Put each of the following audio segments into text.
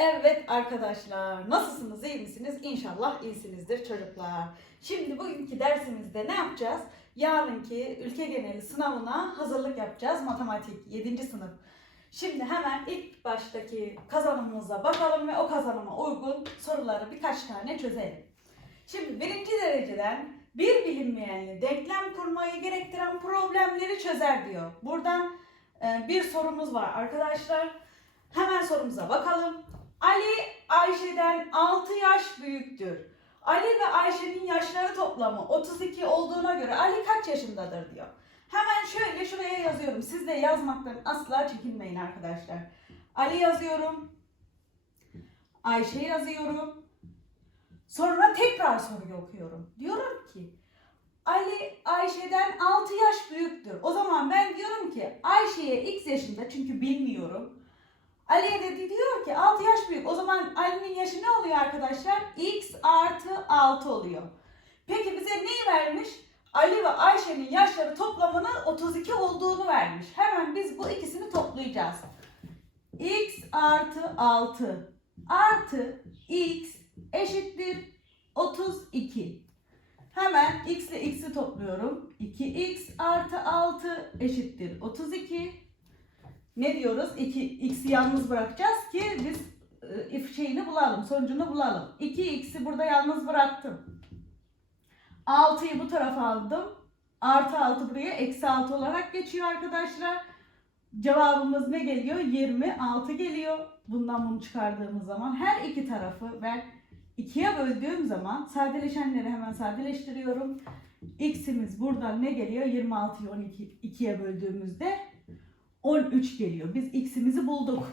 Evet arkadaşlar, nasılsınız, iyi misiniz? İnşallah iyisinizdir çocuklar. Şimdi bugünkü dersimizde ne yapacağız? Yarınki ülke geneli sınavına hazırlık yapacağız. Matematik 7. sınıf. Şimdi hemen ilk baştaki kazanımımıza bakalım ve o kazanıma uygun soruları birkaç tane çözelim. Şimdi birinci dereceden bir bilinmeyenli denklem kurmayı gerektiren problemleri çözer diyor. Buradan e, bir sorumuz var arkadaşlar. Hemen sorumuza bakalım. Ali Ayşe'den 6 yaş büyüktür. Ali ve Ayşe'nin yaşları toplamı 32 olduğuna göre Ali kaç yaşındadır diyor. Hemen şöyle şuraya yazıyorum. Siz de yazmaktan asla çekinmeyin arkadaşlar. Ali yazıyorum. Ayşe yazıyorum. Sonra tekrar soruyu okuyorum. Diyorum ki Ali Ayşe'den 6 yaş büyüktür. O zaman ben diyorum ki Ayşe'ye x yaşında çünkü bilmiyorum. Ali'ye de diyor ki 6 yaş büyük. O zaman Ali'nin yaşı ne oluyor arkadaşlar? X artı 6 oluyor. Peki bize neyi vermiş? Ali ve Ayşe'nin yaşları toplamının 32 olduğunu vermiş. Hemen biz bu ikisini toplayacağız. X artı 6 artı X eşittir 32. Hemen x ile x'i topluyorum. 2x artı 6 eşittir 32. Ne diyoruz? 2x'i yalnız bırakacağız ki biz e, if şeyini bulalım, sonucunu bulalım. 2x'i burada yalnız bıraktım. 6'yı bu tarafa aldım. Artı 6 buraya eksi 6 olarak geçiyor arkadaşlar. Cevabımız ne geliyor? 26 geliyor. Bundan bunu çıkardığımız zaman her iki tarafı ben ikiye böldüğüm zaman sadeleşenleri hemen sadeleştiriyorum. X'imiz buradan ne geliyor? 26'yı 12 ikiye böldüğümüzde 13 geliyor. Biz x'imizi bulduk.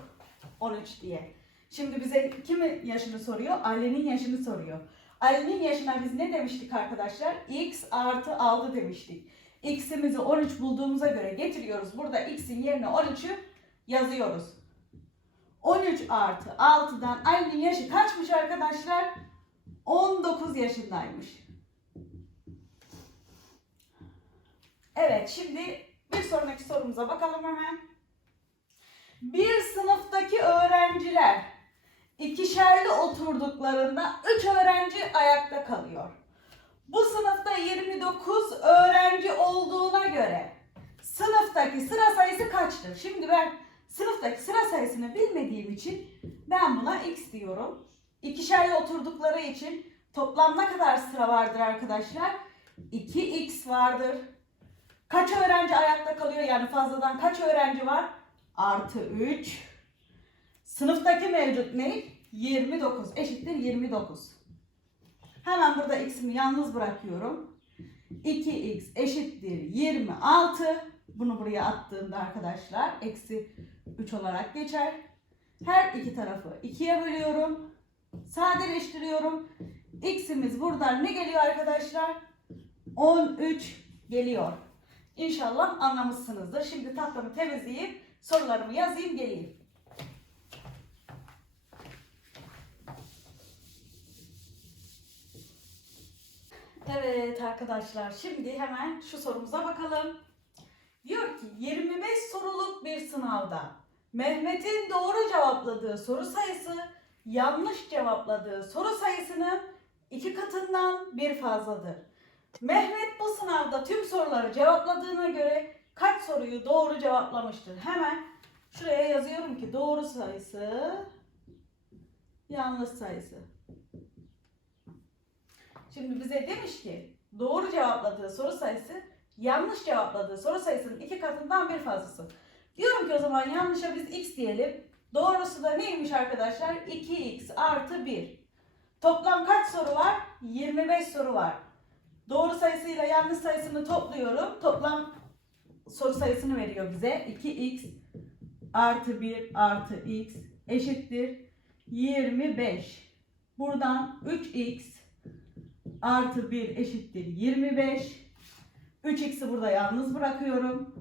13 diye. Şimdi bize kimin yaşını soruyor? Ali'nin yaşını soruyor. Ali'nin yaşına biz ne demiştik arkadaşlar? x artı 6 demiştik. x'imizi 13 bulduğumuza göre getiriyoruz. Burada x'in yerine 13'ü yazıyoruz. 13 artı 6'dan Ali'nin yaşı kaçmış arkadaşlar? 19 yaşındaymış. Evet şimdi bir sonraki sorumuza bakalım hemen. Bir sınıftaki öğrenciler ikişerli oturduklarında 3 öğrenci ayakta kalıyor. Bu sınıfta 29 öğrenci olduğuna göre sınıftaki sıra sayısı kaçtır? Şimdi ben sınıftaki sıra sayısını bilmediğim için ben buna x diyorum. İkişerli oturdukları için toplam ne kadar sıra vardır arkadaşlar? 2x vardır. Kaç öğrenci ayakta kalıyor? Yani fazladan kaç öğrenci var? Artı 3. Sınıftaki mevcut ne? 29. Eşittir 29. Hemen burada x'imi yalnız bırakıyorum. 2x eşittir 26. Bunu buraya attığımda arkadaşlar eksi 3 olarak geçer. Her iki tarafı 2'ye bölüyorum. Sadeleştiriyorum. X'imiz buradan ne geliyor arkadaşlar? 13 geliyor. İnşallah anlamışsınızdır. Şimdi tahtamı temizleyip sorularımı yazayım geleyim. Evet arkadaşlar şimdi hemen şu sorumuza bakalım. Diyor ki 25 soruluk bir sınavda Mehmet'in doğru cevapladığı soru sayısı yanlış cevapladığı soru sayısının iki katından bir fazladır. Mehmet bu sınavda tüm soruları cevapladığına göre kaç soruyu doğru cevaplamıştır? Hemen şuraya yazıyorum ki doğru sayısı yanlış sayısı. Şimdi bize demiş ki doğru cevapladığı soru sayısı yanlış cevapladığı soru sayısının iki katından bir fazlası. Diyorum ki o zaman yanlışa biz x diyelim. Doğrusu da neymiş arkadaşlar? 2x artı 1. Toplam kaç soru var? 25 soru var. Doğru sayısıyla yanlış sayısını topluyorum. Toplam soru sayısını veriyor bize. 2x artı 1 artı x eşittir 25. Buradan 3x artı 1 eşittir 25. 3x'i burada yalnız bırakıyorum.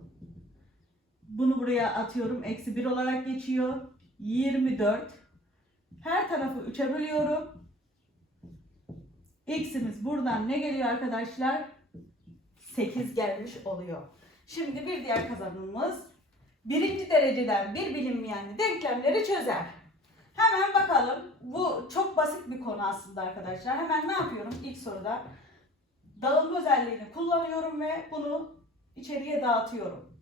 Bunu buraya atıyorum. Eksi 1 olarak geçiyor. 24. Her tarafı 3'e bölüyorum. X'imiz buradan ne geliyor arkadaşlar? 8 gelmiş oluyor. Şimdi bir diğer kazanımımız birinci dereceden bir bilinmeyenli denklemleri çözer. Hemen bakalım. basit bir konu aslında arkadaşlar. Hemen ne yapıyorum ilk soruda? Dağılma özelliğini kullanıyorum ve bunu içeriye dağıtıyorum.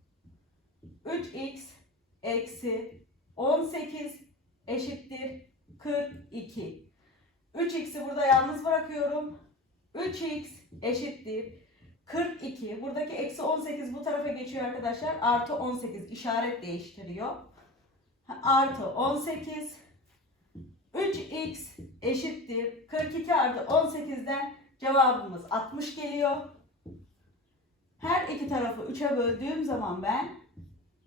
3x eksi 18 eşittir 42. 3x'i burada yalnız bırakıyorum. 3x eşittir 42. Buradaki eksi 18 bu tarafa geçiyor arkadaşlar. Artı 18 işaret değiştiriyor. Artı 18. 3x eşittir 42 artı 18'den cevabımız 60 geliyor. Her iki tarafı 3'e böldüğüm zaman ben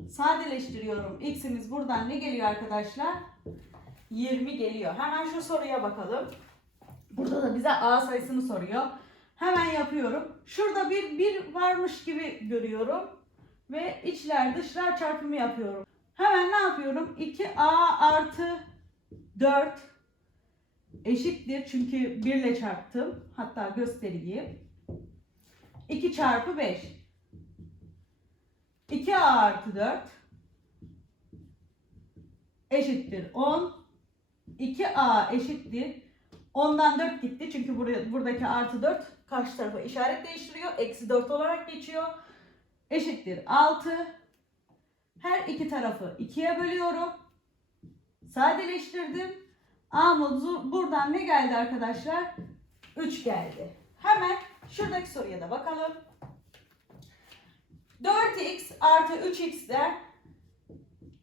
sadeleştiriyorum. X'imiz buradan ne geliyor arkadaşlar? 20 geliyor. Hemen şu soruya bakalım. Burada da bize A sayısını soruyor. Hemen yapıyorum. Şurada bir 1 varmış gibi görüyorum. Ve içler dışlar çarpımı yapıyorum. Hemen ne yapıyorum? 2A artı 4 eşittir. Çünkü 1 ile çarptım. Hatta göstereyim. 2 çarpı 5. 2A artı 4 eşittir 10. 2A eşittir. 10'dan 4 gitti. Çünkü buraya, buradaki artı 4 karşı tarafa işaret değiştiriyor. Eksi 4 olarak geçiyor. Eşittir 6. Her iki tarafı 2'ye bölüyorum. Sadeleştirdim. A'mız buradan ne geldi arkadaşlar? 3 geldi. Hemen şuradaki soruya da bakalım. 4x artı 3x'den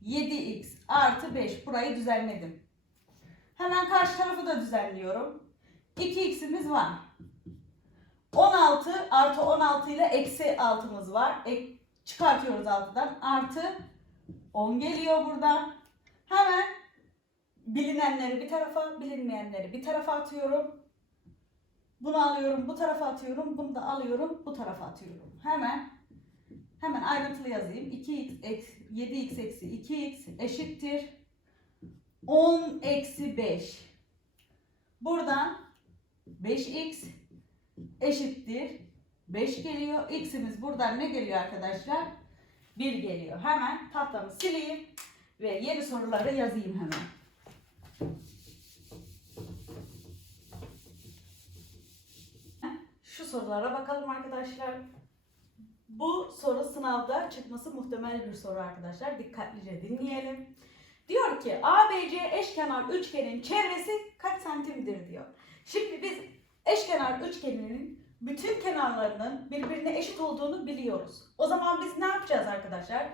7x artı 5. Burayı düzenledim. Hemen karşı tarafı da düzenliyorum. 2x'imiz var. 16 artı 16 ile eksi 6'mız var. Ek, çıkartıyoruz 6'dan. Artı 10 geliyor buradan. Hemen bilinenleri bir tarafa, bilinmeyenleri bir tarafa atıyorum. Bunu alıyorum, bu tarafa atıyorum. Bunu da alıyorum, bu tarafa atıyorum. Hemen hemen ayrıntılı yazayım. 2x eksi 7x eksi 2x eşittir 10 eksi 5. Buradan 5x eşittir 5 geliyor. X'imiz buradan ne geliyor arkadaşlar? 1 geliyor. Hemen tahtamı sileyim ve yeni soruları yazayım hemen. Şu sorulara bakalım arkadaşlar. Bu soru sınavda çıkması muhtemel bir soru arkadaşlar. Dikkatlice dinleyelim. Ki ABC eşkenar üçgenin çevresi kaç santimdir diyor. Şimdi biz eşkenar üçgeninin bütün kenarlarının birbirine eşit olduğunu biliyoruz. O zaman biz ne yapacağız arkadaşlar?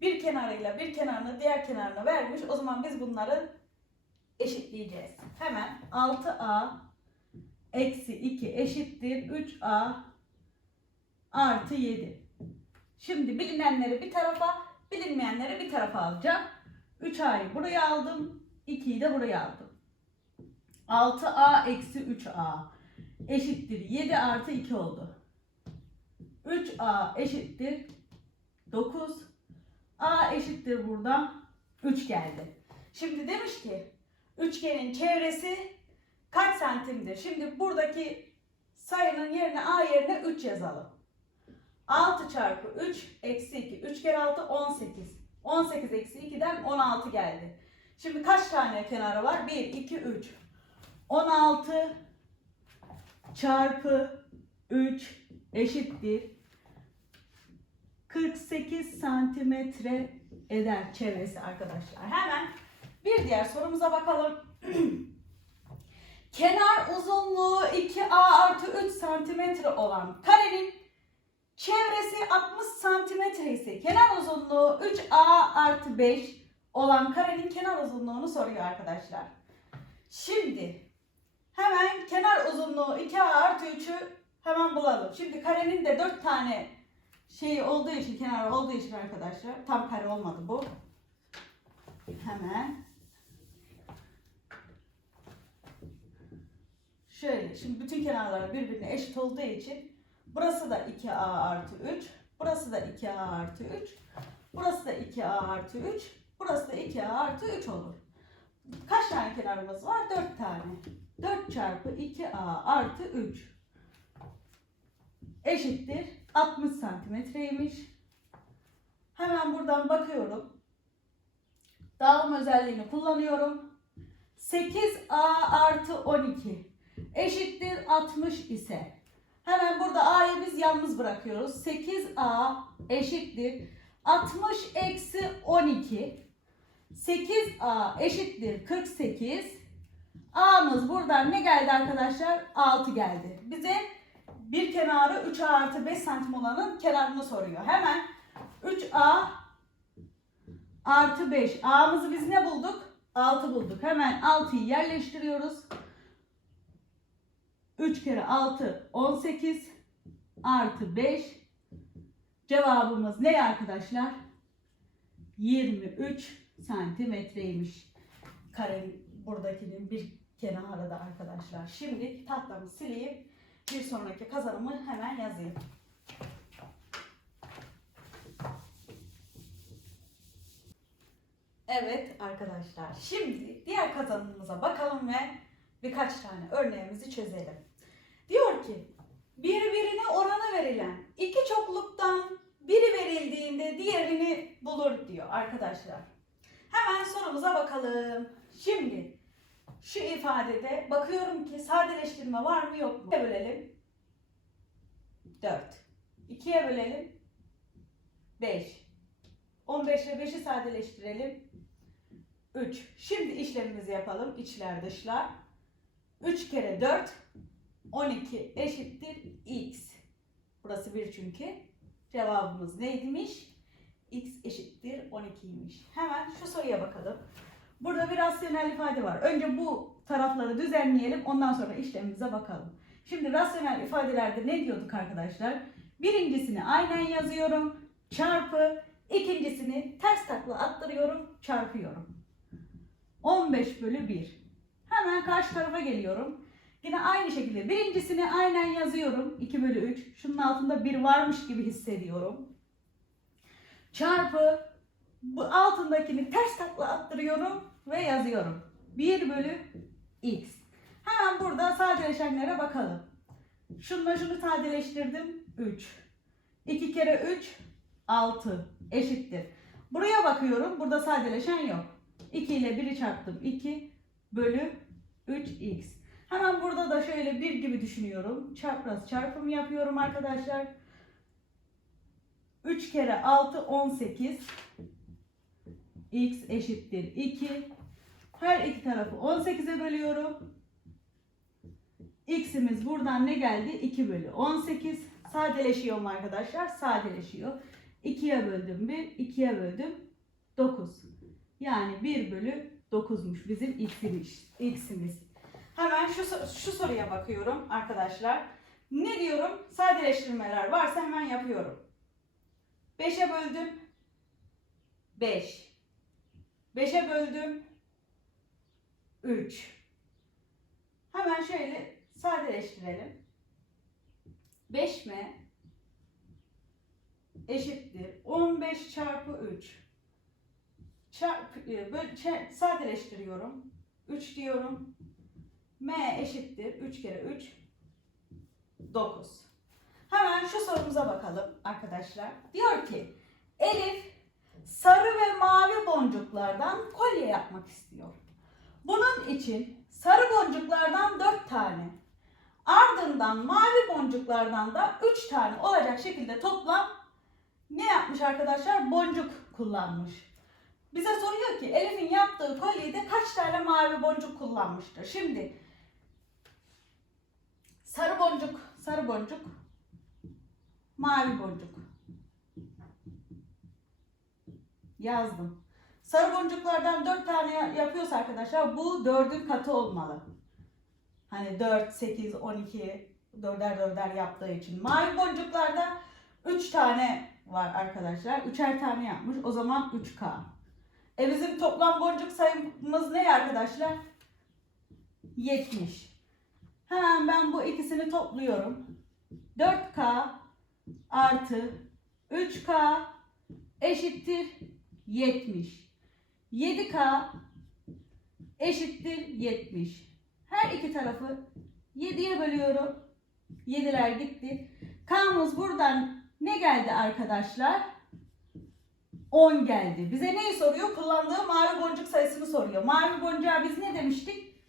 Bir kenarıyla bir kenarını diğer kenarına vermiş. O zaman biz bunları eşitleyeceğiz. Hemen 6A eksi 2 eşittir 3A artı 7. Şimdi bilinenleri bir tarafa, bilinmeyenleri bir tarafa alacağım. 3A'yı buraya aldım. 2'yi de buraya aldım. 6A eksi 3A eşittir 7 artı 2 oldu. 3A eşittir 9. A eşittir buradan 3 geldi. Şimdi demiş ki üçgenin çevresi kaç santimdir? Şimdi buradaki sayının yerine A yerine 3 yazalım. 6 çarpı 3 eksi 2. 3 kere 6 18. 18 eksi 2'den 16 geldi. Şimdi kaç tane kenarı var? 1, 2, 3. 16 çarpı 3 eşittir. 48 santimetre eder çevresi arkadaşlar. Hemen bir diğer sorumuza bakalım. Kenar uzunluğu 2A artı 3 santimetre olan karenin çevresi 60 santimetre ise kenar uzunluğu 3A artı 5 olan karenin kenar uzunluğunu soruyor arkadaşlar. Şimdi hemen kenar uzunluğu 2A artı 3'ü hemen bulalım. Şimdi karenin de 4 tane şeyi olduğu için, kenarı olduğu için arkadaşlar tam kare olmadı bu. Hemen Şöyle şimdi bütün kenarlar birbirine eşit olduğu için burası da 2a artı 3. Burası da 2a artı 3. Burası da 2a artı 3. Burası da 2a artı 3 olur. Kaç tane kenarımız var? 4 tane. 4 çarpı 2a artı 3 eşittir 60 santimetreymiş. Hemen buradan bakıyorum. Dağılım özelliğini kullanıyorum. 8A artı 12 eşittir 60 ise hemen burada A'yı biz yalnız bırakıyoruz. 8A eşittir 60 eksi 12 8A eşittir 48 A'mız buradan ne geldi arkadaşlar? 6 geldi. Bize bir kenarı 3A artı 5 santim olanın kenarını soruyor. Hemen 3A artı 5. A'mızı biz ne bulduk? 6 bulduk. Hemen 6'yı yerleştiriyoruz. 3 kere 6 18 artı 5. Cevabımız ne arkadaşlar? 23 santimetreymiş. Karenin buradakinin bir kenarı da arkadaşlar. Şimdi tahtamı sileyim. Bir sonraki kazanımı hemen yazayım. Evet arkadaşlar. Şimdi diğer kazanımımıza bakalım ve birkaç tane örneğimizi çözelim. Diyor ki birbirine oranı verilen iki çokluktan biri verildiğinde diğerini bulur diyor arkadaşlar. Hemen sorumuza bakalım. Şimdi şu ifadede bakıyorum ki sadeleştirme var mı yok mu? 2'ye bölelim. 4. 2'ye bölelim. 5. 15 ile 5'i sadeleştirelim. 3. Şimdi işlemimizi yapalım. İçler dışlar. 3 kere 4 12 eşittir x. Burası 1 çünkü. Cevabımız neymiş? x eşittir 12'ymiş. Hemen şu soruya bakalım. Burada bir rasyonel ifade var. Önce bu tarafları düzenleyelim. Ondan sonra işlemimize bakalım. Şimdi rasyonel ifadelerde ne diyorduk arkadaşlar? Birincisini aynen yazıyorum. Çarpı. ikincisini ters takla attırıyorum. Çarpıyorum. 15 bölü 1. Hemen karşı tarafa geliyorum. Yine aynı şekilde birincisini aynen yazıyorum. 2 bölü 3. Şunun altında 1 varmış gibi hissediyorum. Çarpı bu altındakini ters takla attırıyorum ve yazıyorum. 1 bölü x. Hemen burada sadeleşenlere bakalım. Şununla şunu sadeleştirdim. 3. 2 kere 3 6 eşittir. Buraya bakıyorum. Burada sadeleşen yok. 2 ile 1'i çarptım. 2 bölü 3x. Hemen burada da şöyle 1 gibi düşünüyorum. Çapraz çarpım yapıyorum arkadaşlar. 3 kere 6 18 x eşittir 2. Her iki tarafı 18'e bölüyorum. x'imiz buradan ne geldi? 2 bölü 18. Sadeleşiyor arkadaşlar? Sadeleşiyor. 2'ye böldüm 1, 2'ye böldüm 9. Yani 1 bölü 9'muş bizim x'imiz. x'imiz. Hemen şu, şu soruya bakıyorum arkadaşlar. Ne diyorum? Sadeleştirmeler varsa hemen yapıyorum. 5'e böldüm. 5. 5'e böldüm. 3. Hemen şöyle sadeleştirelim. 5 m eşittir 15 çarpı 3. Çarp, e, böl, sadeleştiriyorum. 3 diyorum. M eşittir 3 kere 3 9. Hemen şu sorumuza bakalım arkadaşlar. Diyor ki Elif sarı ve mavi boncuklardan kolye yapmak istiyor. Bunun için sarı boncuklardan 4 tane, ardından mavi boncuklardan da 3 tane olacak şekilde toplam ne yapmış arkadaşlar? Boncuk kullanmış. Bize soruyor ki Elif'in yaptığı kolyede kaç tane mavi boncuk kullanmıştır? Şimdi sarı boncuk, sarı boncuk, mavi boncuk. Yazdım. Sarı boncuklardan 4 tane yapıyorsa arkadaşlar bu 4'ün katı olmalı. Hani 4, 8, 12, 4'er 4'er yaptığı için. Mavi boncuklarda 3 tane var arkadaşlar. 3'er tane yapmış. O zaman 3K. E bizim toplam boncuk sayımız ne arkadaşlar? 70. Hemen ben bu ikisini topluyorum. 4K artı 3K eşittir 70. 7K eşittir 70. Her iki tarafı 7'ye bölüyorum. 7'ler gitti. K'mız buradan ne geldi arkadaşlar? 10 geldi. Bize neyi soruyor? Kullandığı mavi boncuk sayısını soruyor. Mavi boncuğa biz ne demiştik?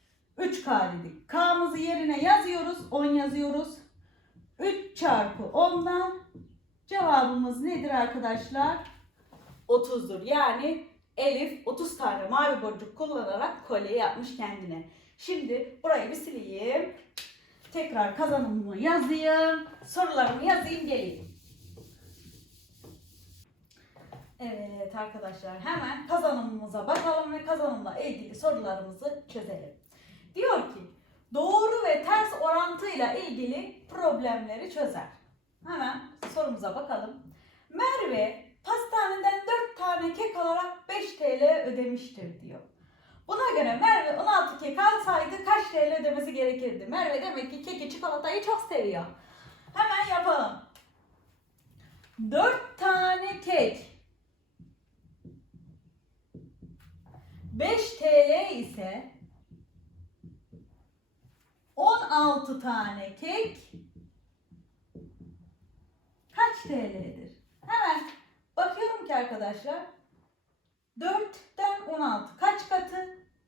3K dedik. K'mızı yerine yazıyoruz. 10 yazıyoruz. 3 çarpı 10'dan cevabımız nedir arkadaşlar? 30'dur. Yani Elif 30 tane mavi boncuk kullanarak kolye yapmış kendine. Şimdi burayı bir sileyim. Tekrar kazanımımı yazayım. Sorularımı yazayım geleyim. Evet arkadaşlar hemen kazanımımıza bakalım ve kazanımla ilgili sorularımızı çözelim. Diyor ki doğru ve ters orantıyla ilgili problemleri çözer. Hemen sorumuza bakalım. Merve pastaneden 4 tane kek alarak 5 TL ödemiştir diyor. Buna göre Merve 16 kek alsaydı kaç TL ödemesi gerekirdi? Merve demek ki keki çikolatayı çok seviyor. Hemen yapalım. 4 tane kek 5 TL ise 16 tane kek kaç TL'dir? Hemen bakıyorum ki arkadaşlar 4'ten 16 kaç katı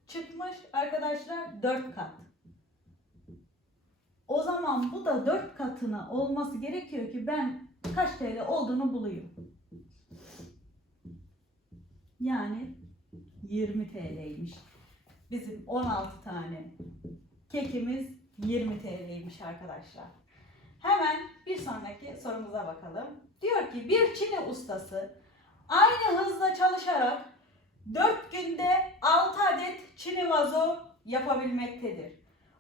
çıkmış arkadaşlar? 4 kat. O zaman bu da 4 katına olması gerekiyor ki ben kaç TL olduğunu bulayım. Yani 20 TL'ymiş. Bizim 16 tane kekimiz 20 TL'ymiş arkadaşlar. Hemen bir sonraki sorumuza bakalım. Diyor ki bir Çin'i ustası aynı hızla çalışarak 4 günde 6 adet Çin'i vazo yapabilmektedir.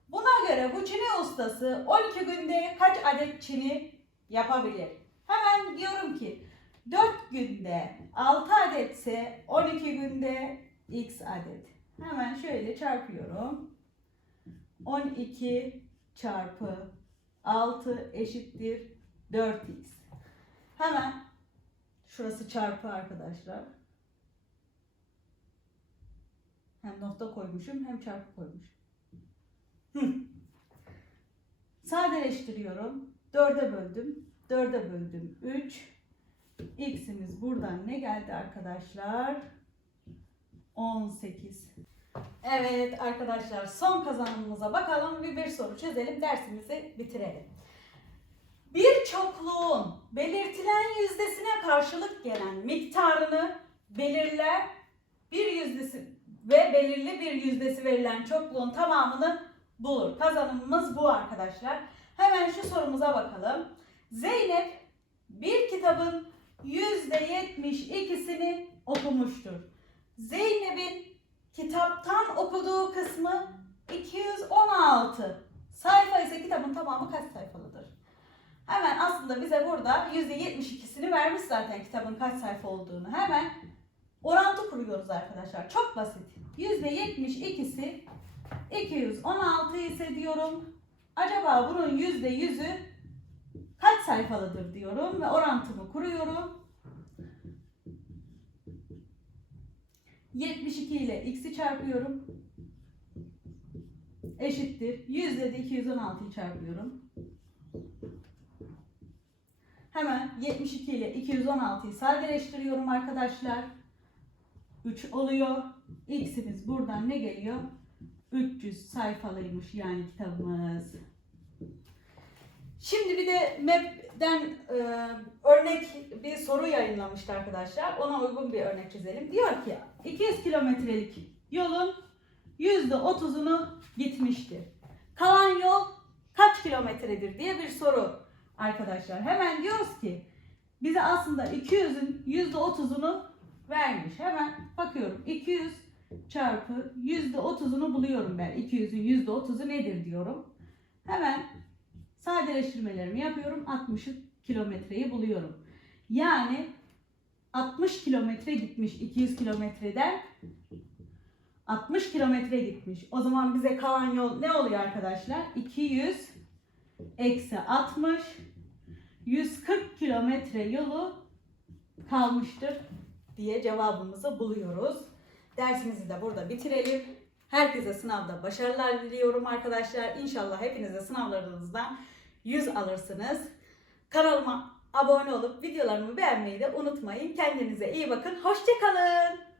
Buna göre bu Çin'i ustası 12 günde kaç adet Çin'i yapabilir? Hemen diyorum ki 4 günde 6 adetse 12 günde x adet. Hemen şöyle çarpıyorum. 12 çarpı 6 eşittir 4x. Hemen şurası çarpı arkadaşlar. Hem nokta koymuşum hem çarpı koymuşum. Sadeleştiriyorum. 4'e böldüm. 4'e böldüm 3. X'imiz buradan ne geldi arkadaşlar? 18. Evet arkadaşlar son kazanımımıza bakalım bir bir soru çözelim dersimizi bitirelim. Bir çokluğun belirtilen yüzdesine karşılık gelen miktarını belirler bir yüzdesi ve belirli bir yüzdesi verilen çokluğun tamamını bulur. Kazanımımız bu arkadaşlar. Hemen şu sorumuza bakalım. Zeynep bir kitabın %72'sini okumuştur. Zeynep'in kitaptan okuduğu kısmı 216. Sayfa ise kitabın tamamı kaç sayfalıdır? Hemen aslında bize burada %72'sini vermiş zaten kitabın kaç sayfa olduğunu. Hemen orantı kuruyoruz arkadaşlar. Çok basit. %72'si 216 ise diyorum. Acaba bunun %100'ü kaç sayfalıdır diyorum ve orantımı kuruyorum. 72 ile x'i çarpıyorum. Eşittir. Yüzde de 216'yı çarpıyorum. Hemen 72 ile 216'yı sadeleştiriyorum arkadaşlar. 3 oluyor. X'imiz buradan ne geliyor? 300 sayfalıymış yani kitabımız. Şimdi bir de MEB'den e, örnek bir soru yayınlamıştı arkadaşlar. Ona uygun bir örnek çizelim. Diyor ki 200 kilometrelik yolun %30'unu gitmiştir. Kalan yol kaç kilometredir diye bir soru arkadaşlar. Hemen diyoruz ki bize aslında 200'ün %30'unu vermiş. Hemen bakıyorum 200 çarpı %30'unu buluyorum ben. 200'ün %30'u nedir diyorum. Hemen sadeleştirmelerimi yapıyorum. 60 kilometreyi buluyorum. Yani 60 kilometre gitmiş 200 kilometreden 60 kilometre gitmiş. O zaman bize kalan yol ne oluyor arkadaşlar? 200 eksi 60 140 kilometre yolu kalmıştır diye cevabımızı buluyoruz. Dersimizi de burada bitirelim. Herkese sınavda başarılar diliyorum arkadaşlar. İnşallah hepinize sınavlarınızdan 100 alırsınız. Kanalıma abone olup videolarımı beğenmeyi de unutmayın. Kendinize iyi bakın. Hoşçakalın.